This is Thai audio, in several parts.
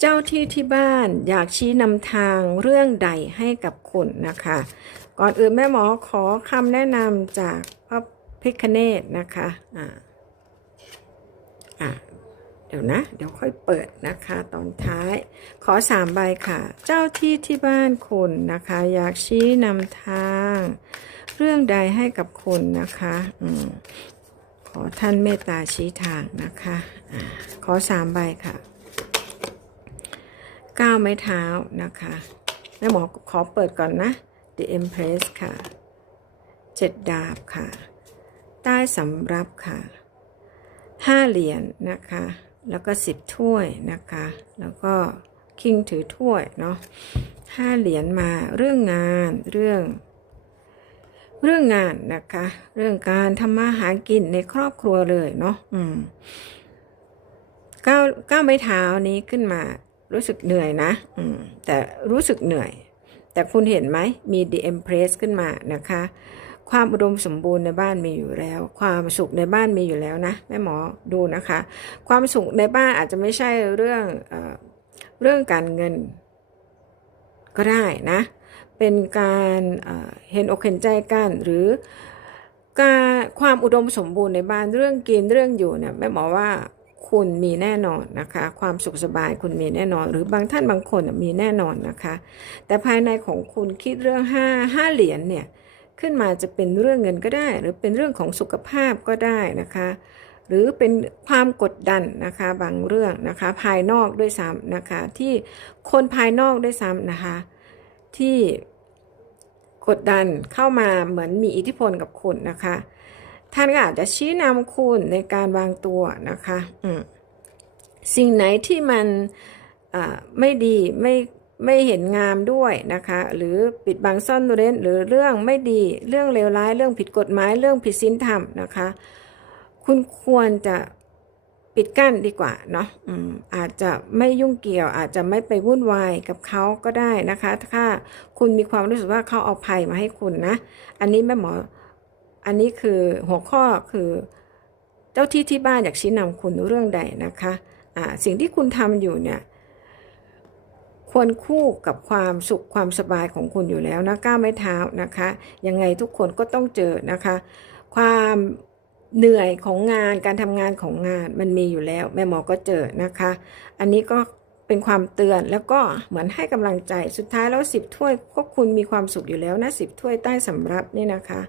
เจ้าที่ที่บ้านอยากชี้นำทางเรื่องใดให้กับคุณนะคะ ก่อนอื่นแม่หมอขอคำแนะนำจากพระพิคเนตนะคะอ่าอ่าเดี๋ยวนะ เดี๋ยวค่อยเปิดนะคะตอนท้าย ขอสามใบค่ะ เจ้าที่ที่บ้านคุณนะคะ อยากชี้นำทาง เรื่องใดให้กับคุณนะคะอืมขอท่านเมตตาชี้ทางนะคะอขอสามใบค่ะ ก้าวไม้เท้านะคะแม่หมอขอเปิดก่อนนะ The Empress ค่ะเจ็ดดาบค่ะ ใต้สำรับค่ะห้าเหรียญนะคะ แล้วก็สิบถ้วยนะคะ แล้วก็คิงถือถ้วยเนาะห้าเหรียญมาเรื่องงานเรื่อง เรื่องงานนะคะ เรื่องการทำมาหากินในครอบครัวเลยเนาะอืมก้าวก้าวไม้เท้านี้ขึ้นมา รู้สึกเหนื่อยนะแต่รู้สึกเหนื่อย แต่คุณเห็นไหมมี The Empress ขึ้นมานะคะ ความอุดมสมบูรณ์ในบ้านมีอยู่แล้ว ความสุขในบ้านมีอยู่แล้วนะแม่หมอดูนะคะ ความสุขในบ้านอาจจะไม่ใช่เรื่องเอเรื่องการเงินก็ได้นะ เป็นการเเห็นอกเห็นใจกันหรือการความอุดมสมบูรณ์ในบ้านเรื่องกินเรื่องอยู่เนี่ยแม่หมอว่า คุณมีแน่นอนนะคะ ความสุขสบายคุณมีแน่นอน หรือบางท่านบางคนมีแน่นอนนะคะ แต่ภายในของคุณคิดเรื่องห้าห้าเหรียญเนี่ยขึ้นมาจะเป็นเรื่องเงินก็ได้ หรือเป็นเรื่องของสุขภาพก็ได้นะคะหรือเป็นความกดดันนะคะบางเรื่องนะคะภายนอกด้วยซ้ำนะคะที่คนภายนอกด้วยซ้ำนะคะที่กดดันเข้ามาเหมือนมีอิทธิพลกับคุณนะคะ ท่านก็อาจจะชี้นำคุณในการวางตัวนะคะสิ่งไหนที่มันไม่ดีไม่ไม่เห็นงามด้วยนะคะ หรือปิดบังซ่อนเร้นหรือเรื่องไม่ดีเรื่องเลวร้าย เรื่องผิดกฎหมายเรื่องผิดศีลธรรมนะคะ คุณควรจะปิดกั้นดีกว่าเนาะออาจจะไม่ยุ่งเกี่ยว อาจจะไม่ไปวุ่นวายกับเขาก็ได้นะคะ ถ้าคุณมีความรู้สึกว่าเขาเอาภัยมาให้คุณนะ อันนี้แม่หมอ อันนี้คือหัวข้อคือเจ้าที่ที่บ้านอยากชี้นำคุณเรื่องใดนะคะอ่าสิ่งที่คุณทำอยู่เนี่ยควรคู่กับความสุขความสบายของคุณอยู่แล้วนะก้าวไม่เท้านะคะ ยังไงทุกคนก็ต้องเจอนะคะ ความเหนื่อยของงานการทำงานของงานมันมีอยู่แล้ว แม่หมอก็เจอนะคะ อันนี้ก็เป็นความเตือนแล้วก็เหมือนให้กำลังใจสุดท้ายแล้วสิบถ้วยก็คุณมีความสุขอยู่แล้วนะสิบถ้วยใต้สำรับนี่นะคะ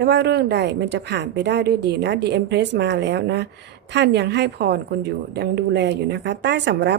ไม่ว่าเรื่องใดมันจะผ่านไปได้ด้วยดีนะดีเอ็มเพรสมาแล้วนะ ท่านยังให้พรคุณอยู่ยังดูแลอยู่นะคะ ใต้สำรับ